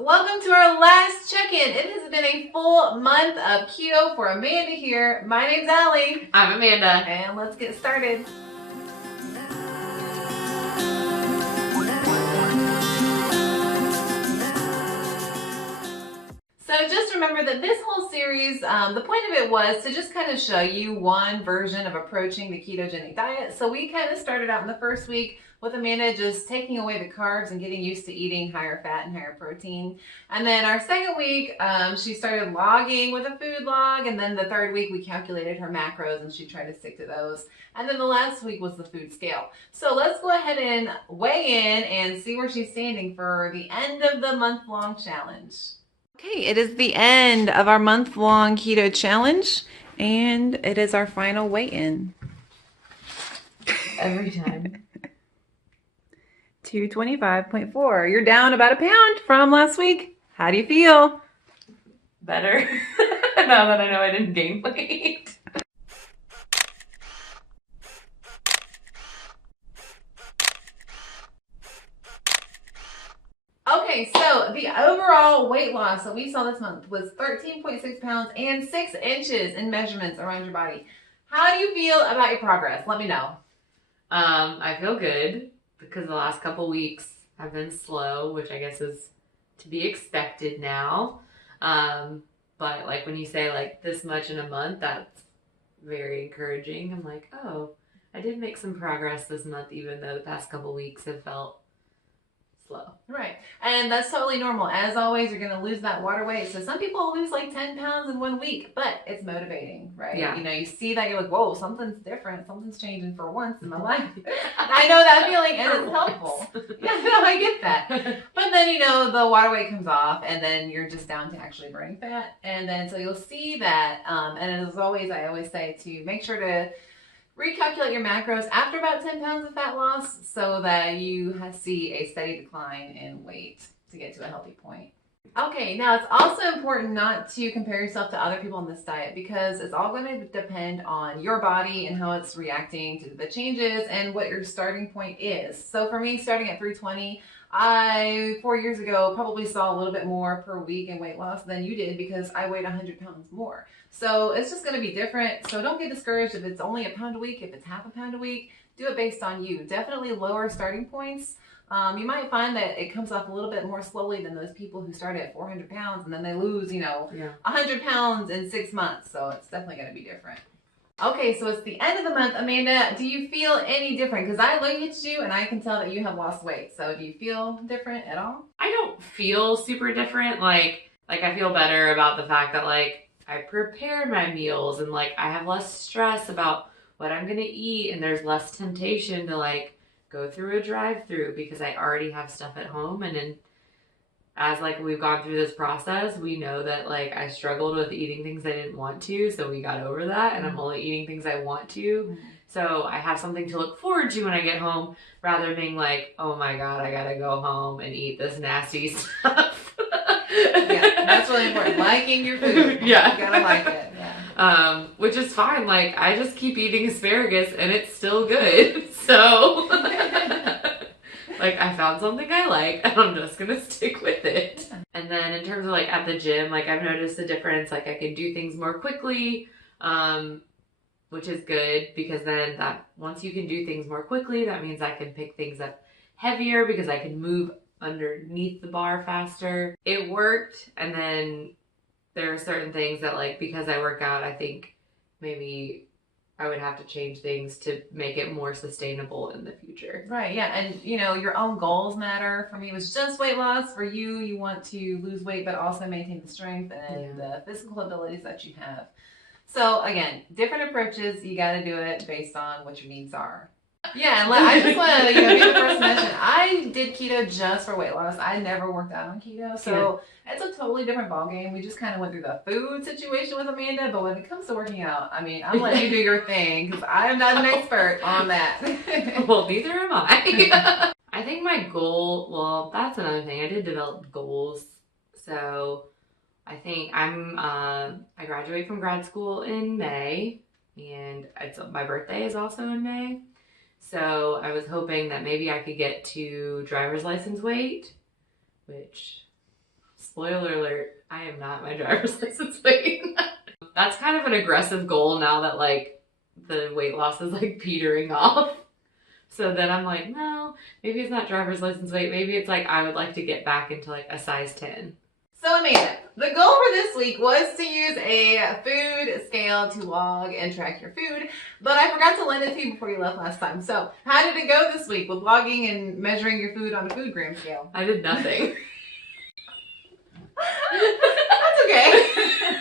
welcome to our last check-in. It has been a full month of keto for Amanda here. My name's Allie. I'm Amanda. And let's get started. So just remember that this whole series, the point of it was to just kind of show you one version of approaching the ketogenic diet. So we kind of started out in the first week with Amanda just taking away the carbs and getting used to eating higher fat and higher protein. And then our second week, she started logging with a food log. And then the third week, we calculated her macros and she tried to stick to those. And then the last week was the food scale. So let's go ahead and weigh in and see where she's standing for the end of the month-long challenge. Okay, it is the end of our month-long keto challenge, and it is our final weigh-in. Every time. 225.4. You're down about a pound from last week. How do you feel? Better. Now that I know I didn't gain weight. Okay, so the overall weight loss that we saw this month was 13.6 pounds and 6 inches in measurements around your body. How do you feel about your progress? Let me know. I feel good because the last couple weeks have been slow, which I guess is to be expected now. But like when you say like this much in a month, that's very encouraging. I'm like, oh, I did make some progress this month, even though the past couple weeks have felt slow. Right. And that's totally normal. As always, you're going to lose that water weight. So some people lose like 10 pounds in 1 week, but it's motivating, right? Yeah. You know, you see that, you're like, whoa, something's different. Something's changing for once in my life. I know that feeling and it's helpful. Yeah, no, I get that. But then, you know, the water weight comes off and then you're just down to actually burning fat. And then, so you'll see that. And as always, I always say to make sure to recalculate your macros after about 10 pounds of fat loss so that you see a steady decline in weight to get to a healthy point. Okay, now it's also important not to compare yourself to other people on this diet because it's all going to depend on your body and how it's reacting to the changes and what your starting point is. So for me, starting at 320, I 4 years ago probably saw a little bit more per week in weight loss than you did because I weighed 100 pounds more. So it's just going to be different. So don't get discouraged if it's only a pound a week, if it's half a pound a week. Do it based on you. Definitely lower starting points. You might find that it comes off a little bit more slowly than those people who started at 400 pounds and then they lose, 100 pounds in 6 months. So it's definitely going to be different. Okay, so it's the end of the month. Amanda, do you feel any different? Because I look at you and I can tell that you have lost weight. So do you feel different at all? I don't feel super different. Like I feel better about the fact that like I prepare my meals and like I have less stress about what I'm going to eat and there's less temptation to like go through a drive-through because I already have stuff at home. And then as like we've gone through this process, we know that like I struggled with eating things I didn't want to, so we got over that and I'm only eating things I want to. So I have something to look forward to when I get home rather than being like, oh my God, I gotta go home and eat this nasty stuff. Yeah, that's really important. Liking your food. Yeah. You gotta like it. Yeah. Which is fine. Like I just keep eating asparagus and it's still good. So like I found something I like and I'm just gonna stick with it. And then in terms of like at the gym, like I've noticed a difference. Like I can do things more quickly, which is good because then that once you can do things more quickly, that means I can pick things up heavier because I can move underneath the bar faster. It worked. And then there are certain things that like because I work out, I think maybe I would have to change things to make it more sustainable in the future. Right, yeah, and your own goals matter. For me, it was just weight loss. For you, you want to lose weight but also maintain the strength and the physical abilities that you have. So again, different approaches. You got to do it based on what your needs are. Yeah, and I just want to be the first to mention, I did keto just for weight loss. I never worked out on keto, so it's a totally different ballgame. We just kind of went through the food situation with Amanda, but when it comes to working out, I mean, I'm letting you do your thing because I'm not an expert on that. Well, neither am I. I think my goal, well, that's another thing. I did develop goals. So I think I graduate from grad school in May, and my birthday is also in May. So I was hoping that maybe I could get to driver's license weight, which Spoiler alert, I am not my driver's license weight. That's kind of an aggressive goal now that like the weight loss is like petering off. So then I'm like, no, maybe it's not driver's license weight. Maybe it's like I would like to get back into like a size 10. So Amanda, the goal for this week was to use a food scale to log and track your food, but I forgot to lend it to you before you left last time. So how did it go this week with logging and measuring your food on a food gram scale? I did nothing. That's okay.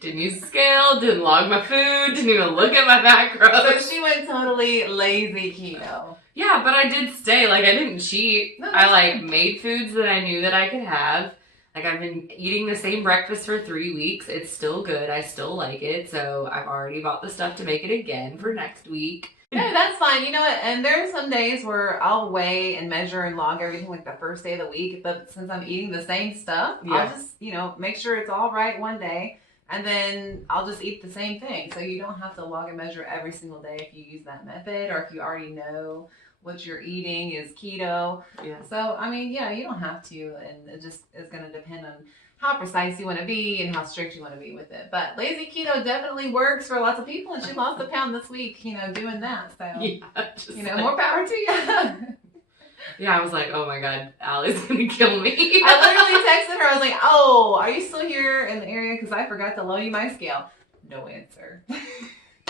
Didn't use the scale, didn't log my food, didn't even look at my macros. So she went totally lazy keto. Yeah, but I did stay. Like, I didn't cheat. No, I, like, made foods that I knew that I could have. Like, I've been eating the same breakfast for 3 weeks. It's still good. I still like it. So I've already bought the stuff to make it again for next week. No, that's fine. You know what? And there are some days where I'll weigh and measure and log everything like the first day of the week. But since I'm eating the same stuff, Yeah. I'll just, make sure it's all right one day. And then I'll just eat the same thing. So you don't have to log and measure every single day if you use that method or if you already know what you're eating is keto. Yeah. So, I mean, yeah, you don't have to. And it just is going to depend on how precise you want to be and how strict you want to be with it. But lazy keto definitely works for lots of people. And she lost a pound this week, doing that. So, Yeah, more power to you. Yeah, I was like, oh my God, Allie's gonna kill me. I literally texted her. I was like, oh, are you still here in the area? Because I forgot to load you my scale. No answer.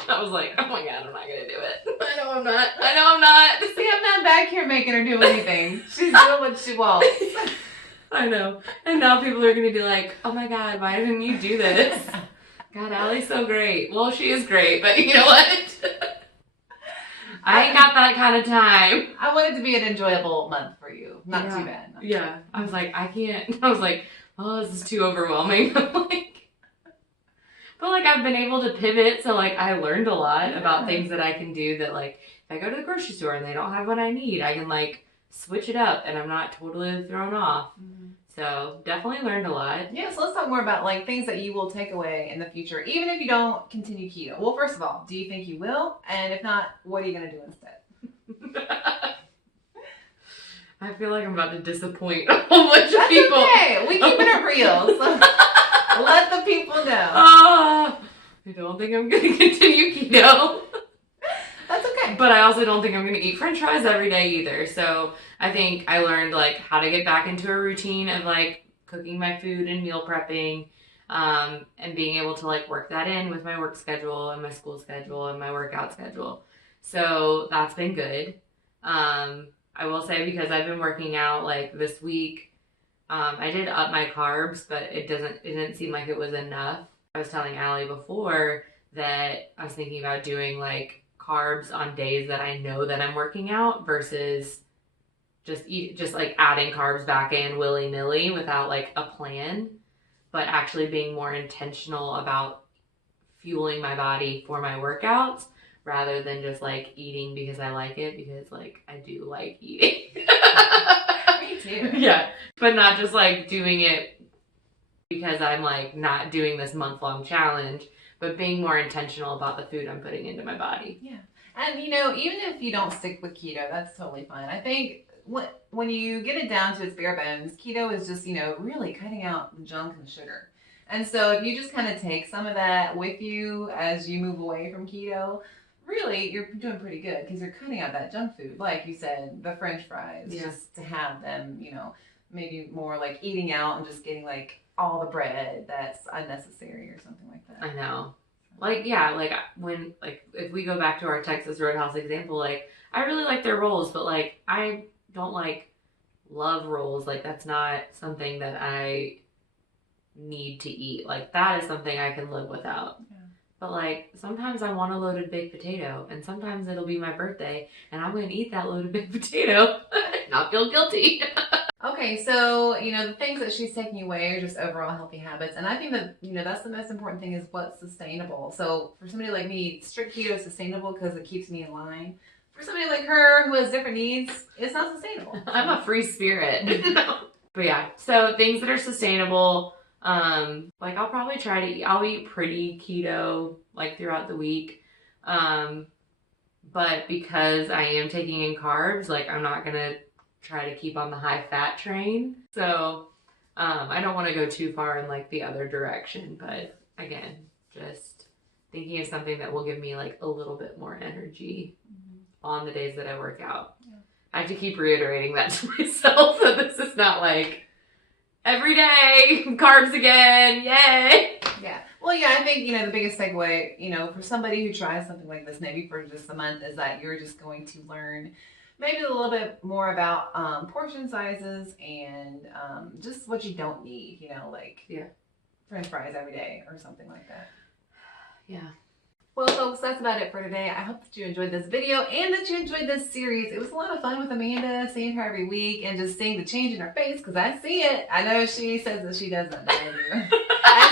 I was like, oh my God, I'm not gonna do it. I know I'm not. See, I'm not back here making her do anything. She's doing what she wants. I know. And now people are gonna be like, oh my God, why didn't you do this? God, Allie's so great. Well, she is great, but you know what? I ain't got that kind of time. I want it to be an enjoyable month for you. Not Yeah. too bad. Yeah. I was like, I can't. I was like, oh, this is too overwhelming. But like I've been able to pivot, so like I learned a lot about things that I can do that like if I go to the grocery store and they don't have what I need, I can like switch it up and I'm not totally thrown off. Mm-hmm. So definitely learned a lot. Yeah, so let's talk more about like things that you will take away in the future, even if you don't continue keto. Well, first of all, do you think you will? And if not, what are you going to do instead? I feel like I'm about to disappoint a whole bunch of That's people. okay. We keep it real. So let the people know. I don't think I'm going to continue keto. That's okay. But I also don't think I'm going to eat french fries every day either. So I think I learned like how to get back into a routine of like cooking my food and meal prepping, and being able to like work that in with my work schedule and my school schedule and my workout schedule. So that's been good. I will say because I've been working out like this week, I did up my carbs, but it didn't seem like it was enough. I was telling Allie before that I was thinking about doing like carbs on days that I know that I'm working out versus just like adding carbs back in willy-nilly without like a plan, but actually being more intentional about fueling my body for my workouts rather than just like eating because I like it, because like I do like eating. Me too. Yeah, but not just like doing it because I'm like not doing this month-long challenge, but being more intentional about the food I'm putting into my body. Yeah. And, even if you don't stick with keto, that's totally fine. I think when you get it down to its bare bones, keto is just, really cutting out the junk and the sugar. And so if you just kind of take some of that with you as you move away from keto, really, you're doing pretty good because you're cutting out that junk food. Like you said, the french fries, just to have them, maybe more like eating out and just getting like all the bread that's unnecessary or something like that. I know. Like, yeah, like when, like, if we go back to our Texas Roadhouse example, like, I really like their rolls, but like, I don't like love rolls. Like, that's not something that I need to eat. Like, that is something I can live without. Yeah. But like, sometimes I want a loaded baked potato, and sometimes it'll be my birthday, and I'm going to eat that loaded baked potato, not feel guilty. Okay, so, the things that she's taking away are just overall healthy habits. And I think that, that's the most important thing is what's sustainable. So for somebody like me, strict keto is sustainable because it keeps me in line. For somebody like her who has different needs, it's not sustainable. I'm a free spirit. But yeah, so things that are sustainable, like I'll probably I'll eat pretty keto like throughout the week. But because I am taking in carbs, like I'm not going to try to keep on the high fat train. So I I don't want to go too far in like the other direction, but again, just thinking of something that will give me like a little bit more energy on the days that I work out. Yeah. I have to keep reiterating that to myself that this is not like every day carbs again, yay. Yeah. Well, yeah, I think, the biggest takeaway, for somebody who tries something like this, maybe for just a month, is that you're just going to learn maybe a little bit more about portion sizes and just what you don't need, like French fries every day or something like that. Yeah. Well, folks, that's about it for today. I hope that you enjoyed this video and that you enjoyed this series. It was a lot of fun with Amanda, seeing her every week and just seeing the change in her face because I see it. I know she says that she doesn't, but I do. And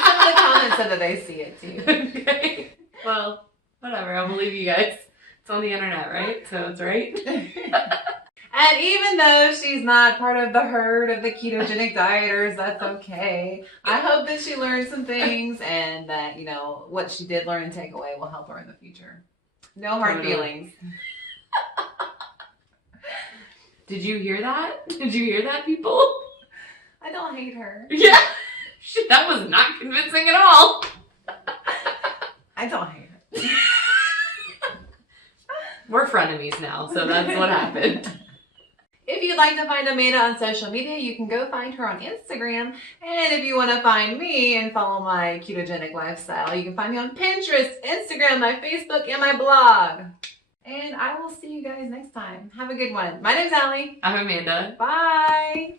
some of the comments said that they see it too. Okay. Well, whatever. I'll believe you guys. It's on the internet, right? So it's right. And even though she's not part of the herd of the ketogenic dieters, that's okay. I hope that she learned some things and that, what she did learn and take away will help her in the future. No hard feelings. Did you hear that? Did you hear that, people? I don't hate her. Yeah. Shit, that was not convincing at all. I don't hate her. We're frenemies now, so that's what happened. If you'd like to find Amanda on social media, you can go find her on Instagram. And if you want to find me and follow my ketogenic lifestyle, you can find me on Pinterest, Instagram, my Facebook, and my blog. And I will see you guys next time. Have a good one. My name's Allie. I'm Amanda. Bye.